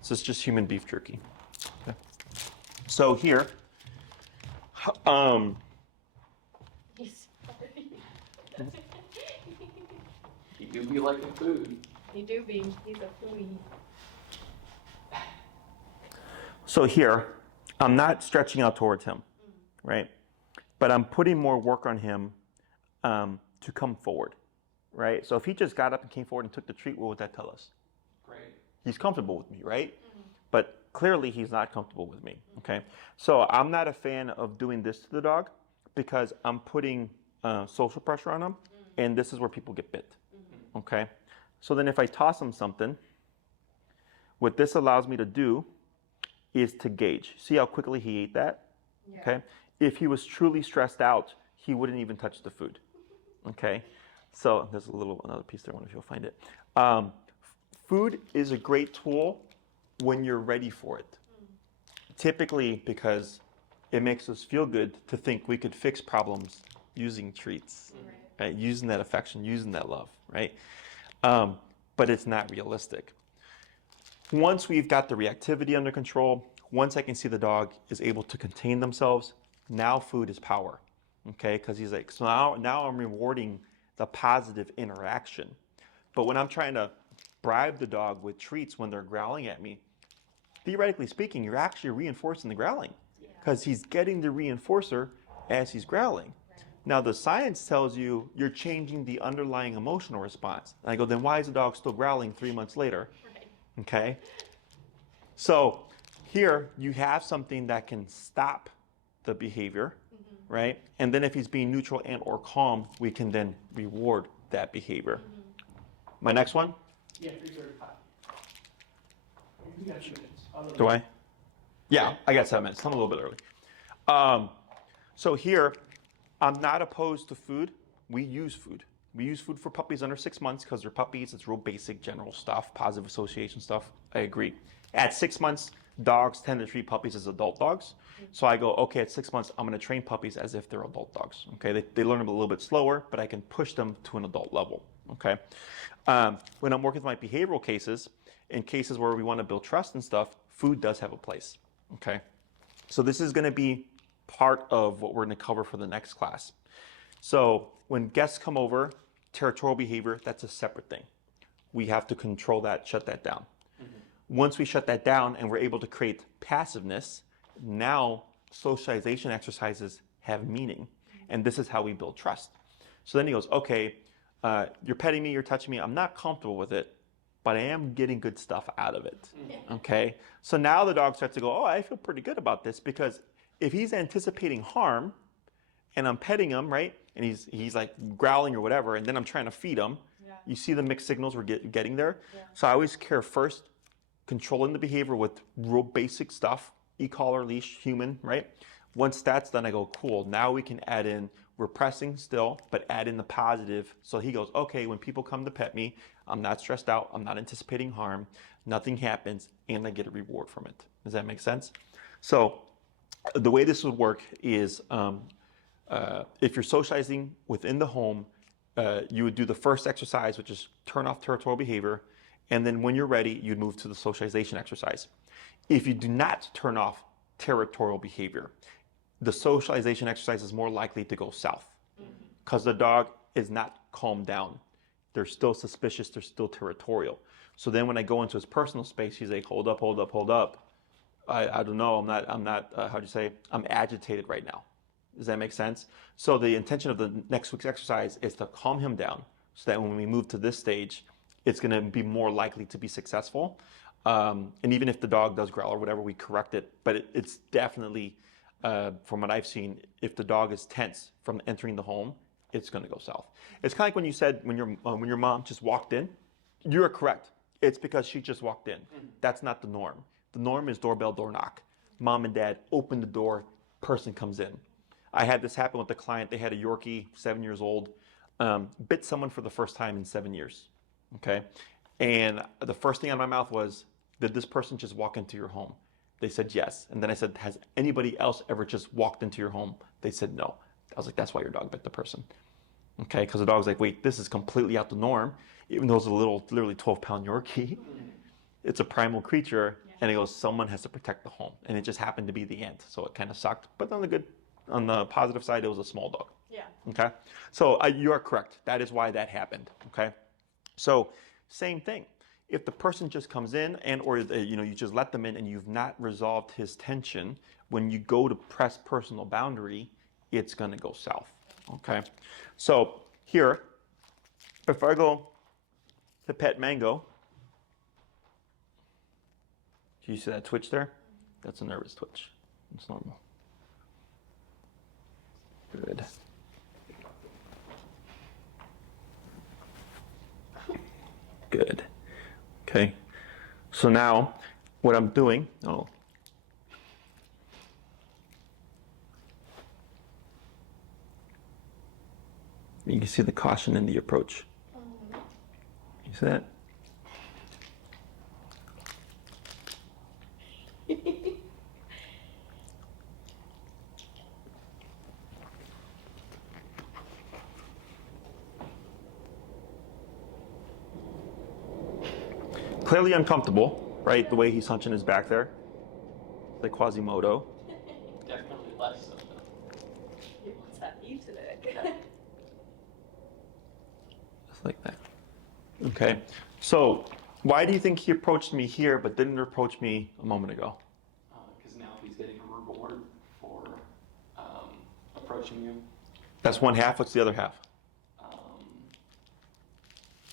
So it's just human beef jerky. Okay. So here, He's He do be liking food. He do be. He's a foodie. so here, I'm not stretching out towards him, right? But I'm putting more work on him to come forward, right? So if he just got up and came forward and took the treat, what would that tell us? Great. He's comfortable with me, right? But clearly he's not comfortable with me, okay? So I'm not a fan of doing this to the dog because I'm putting social pressure on him, and this is where people get bit, okay? So then if I toss him something, what this allows me to do is to gauge. See how quickly he ate that? Yeah. Okay? If he was truly stressed out, he wouldn't even touch the food, okay? So there's another piece there, I wonder if you'll find it. Food is a great tool when you're ready for it. Typically because it makes us feel good to think we could fix problems using treats, right? Using that affection, using that love, right? But it's not realistic. Once we've got the reactivity under control, once I can see the dog is able to contain themselves, Now food is power, okay? Because he's like, so now I'm rewarding the positive interaction. But when I'm trying to bribe the dog with treats when they're growling at me, theoretically speaking, you're actually reinforcing the growling because he's getting the reinforcer as he's growling. Now the science tells you you're changing the underlying emotional response. And I go, then why is the dog still growling 3 months later? Right. Okay? So here you have something that can stop the behavior, right? And then if he's being neutral and or calm, we can then reward that behavior. My next one? Yeah, 3:35. You got 2 minutes. Do I? Yeah, I got 7 minutes. I'm a little bit early. So here, I'm not opposed to food. We use food. We use food for puppies under 6 months because they're puppies. It's real basic, general stuff, positive association stuff. I agree. At 6 months, dogs tend to treat puppies as adult dogs. So I go, okay, at 6 months, I'm going to train puppies as if they're adult dogs. Okay, they learn them a little bit slower, but I can push them to an adult level. Okay, when I'm working with my behavioral cases, in cases where we want to build trust and stuff, food does have a place. Okay, so this is going to be part of what we're going to cover for the next class. So when guests come over, territorial behavior, that's a separate thing. We have to control that, shut that down. Once we shut that down and we're able to create passiveness, now socialization exercises have meaning. And this is how we build trust. So then he goes, okay, you're petting me, you're touching me, I'm not comfortable with it, but I am getting good stuff out of it. Okay? So now the dog starts to go, oh, I feel pretty good about this, because if he's anticipating harm and I'm petting him, right? And he's like growling or whatever, and then I'm trying to feed him. Yeah. You see the mixed signals we're getting there? Yeah. So I always care first, controlling the behavior with real basic stuff, e-collar, leash, human, right? Once that's done, I go, cool, now we can add in, we're pressing still, but add in the positive. So he goes, okay, when people come to pet me, I'm not stressed out, I'm not anticipating harm, nothing happens, and I get a reward from it. Does that make sense? So the way this would work is if you're socializing within the home, you would do the first exercise, which is turn off territorial behavior. And then when you're ready, you'd move to the socialization exercise. If you do not turn off territorial behavior, the socialization exercise is more likely to go south because the dog is not calmed down. They're still suspicious, they're still territorial. So then when I go into his personal space, he's like, hold up, hold up, hold up. I don't know, I'm not, how do you say, I'm agitated right now. Does that make sense? So the intention of the next week's exercise is to calm him down so that when we move to this stage, it's going to be more likely to be successful. And even if the dog does growl or whatever, we correct it. But it's definitely, from what I've seen, if the dog is tense from entering the home, it's going to go south. It's kind of like when you said when your mom just walked in, you're correct. It's because she just walked in. That's not the norm. The norm is doorbell, door knock. Mom and dad open the door, person comes in. I had this happen with a client. They had a Yorkie, 7 years old, bit someone for the first time in 7 years. Okay, and the first thing out of my mouth was, did this person just walk into your home? They said yes. And then I said, has anybody else ever just walked into your home? They said no. I was like, that's why your dog bit the person. Okay, because the dog's like, wait, this is completely out the norm. Even though it's a little, literally 12-pound Yorkie, it's a primal creature. And he goes, someone has to protect the home. And it just happened to be the ant. So it kind of sucked. But on the positive side, it was a small dog. Yeah. Okay, so you are correct. That is why that happened. Okay. So same thing. If the person just comes in or you just let them in and you've not resolved his tension, when you go to press personal boundary, it's going to go south. Okay. So here, if I go to pet Mango, do you see that twitch there? That's a nervous twitch. It's normal. Good. Good. Okay. So now what I'm doing, you can see the caution in the approach. You see that? Clearly uncomfortable, right? The way he's hunching his back there. Like Quasimodo. Definitely less so. like that. Okay. So why do you think he approached me here but didn't approach me a moment ago? Because now he's getting a reward for approaching you. That's one half. What's the other half?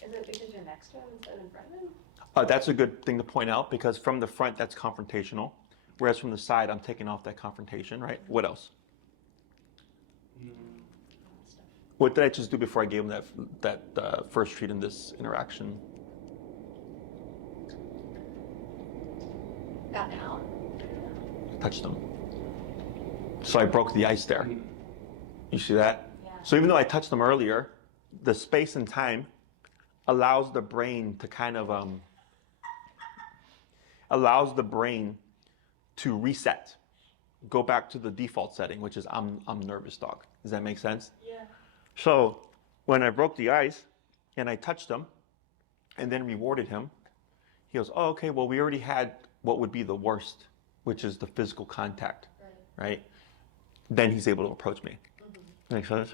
Is it because you're next to him instead of in front of him? That's a good thing to point out because from the front, that's confrontational. Whereas from the side, I'm taking off that confrontation, right? What else? What did I just do before I gave him that first treat in this interaction? Got down. Touched him. So I broke the ice there. You see that? Yeah. So even though I touched him earlier, the space and time allows the brain to kind of allows the brain to reset, go back to the default setting, which is I'm nervous dog. Does that make sense? Yeah. So when I broke the ice and I touched him and then rewarded him, he goes, oh, okay, well, we already had what would be the worst, which is the physical contact, right? Then he's able to approach me. Makes sense?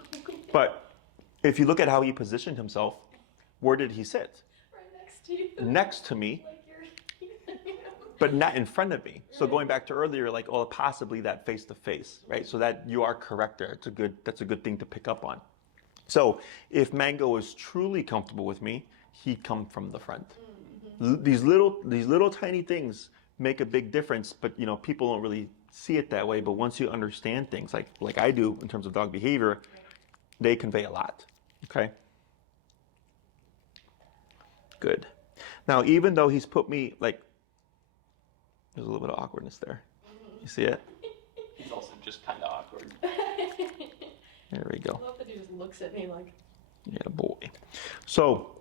But if you look at how he positioned himself, where did he sit? Right next to you. Next to me, Like you're, but not in front of me. So going back to earlier, like, oh, possibly that face to face, right? So that you are correct there. That's a good thing to pick up on. So if Mango is truly comfortable with me, he'd come from the front. These little tiny things make a big difference, but people don't really see it that way. But once you understand things like I do in terms of dog behavior, they convey a lot. Okay. Good. Now, even though he's put me there's a little bit of awkwardness there. You see it? He's also just kind of awkward. There we go. I love that he just looks at me like. Yeah, boy. So,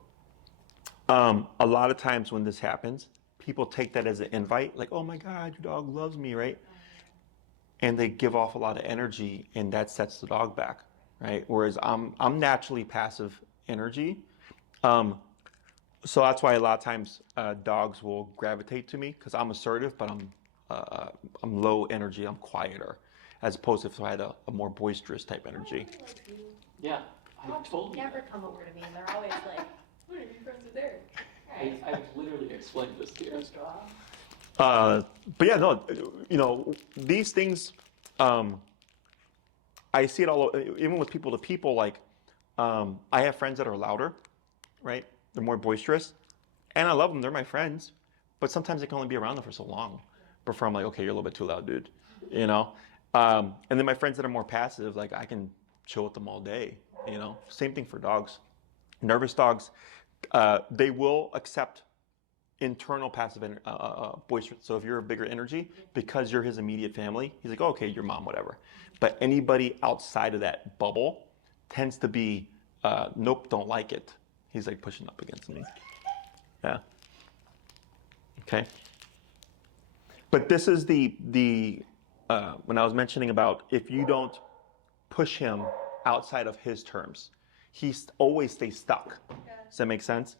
a lot of times when this happens, people take that as an invite, like, oh my God, your dog loves me, right? And they give off a lot of energy, and that sets the dog back, right? Whereas I'm naturally passive energy. So that's why a lot of times dogs will gravitate to me because I'm assertive, but I'm low energy, I'm quieter, as opposed to if I had a more boisterous type energy. Yeah, I Dogs totally. never come over to me and they're always like, what are your friends are there? I've literally explained this to you. But yeah, no, these things, I see it all, even with people to people, like, I have friends that are louder, right? They're more boisterous, and I love them. They're my friends, but sometimes I can only be around them for so long before I'm like, okay, you're a little bit too loud, dude, And then my friends that are more passive, like I can chill with them all day, Same thing for dogs. Nervous dogs, they will accept internal passive boisterous. So if you're a bigger energy, because you're his immediate family, he's like, oh, okay, your mom, whatever. But anybody outside of that bubble tends to be, nope, don't like it. He's like pushing up against me. Yeah. Okay. But this is the when I was mentioning about if you don't push him outside of his terms, he always stays stuck. Does that make sense?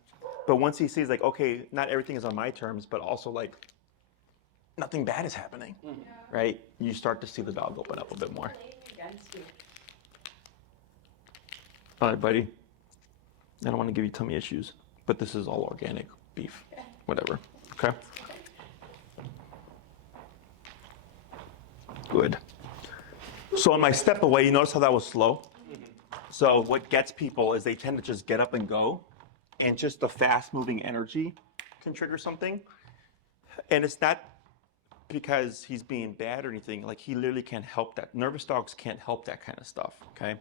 But once he sees like, okay, not everything is on my terms, but also like nothing bad is happening, right? You start to see the dog open up a bit more. All right, buddy. I don't want to give you tummy issues, but this is all organic beef, whatever. Okay. Good. So on my step away, you notice how that was slow? So what gets people is they tend to just get up and go, and just the fast moving energy can trigger something. And it's not because he's being bad or anything, like he literally can't help that. Nervous dogs can't help that kind of stuff, okay?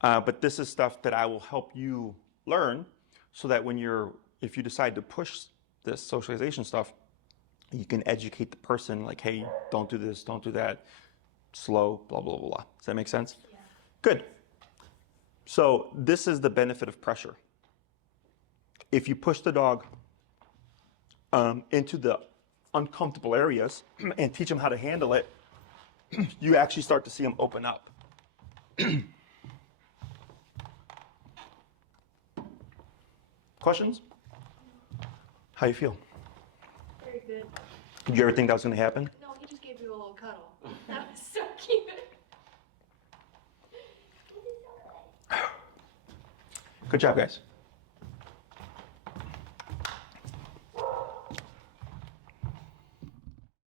But this is stuff that I will help you learn so that if you decide to push this socialization stuff, you can educate the person like, hey, don't do this, don't do that, slow, blah, blah, blah, blah. Does that make sense? Yeah. Good. So this is the benefit of pressure. If you push the dog into the uncomfortable areas and teach them how to handle it, you actually start to see them open up. Questions? How you feel? Very good. Did you ever think that was going to happen? No, he just gave you a little cuddle. That was so cute. Good job, guys.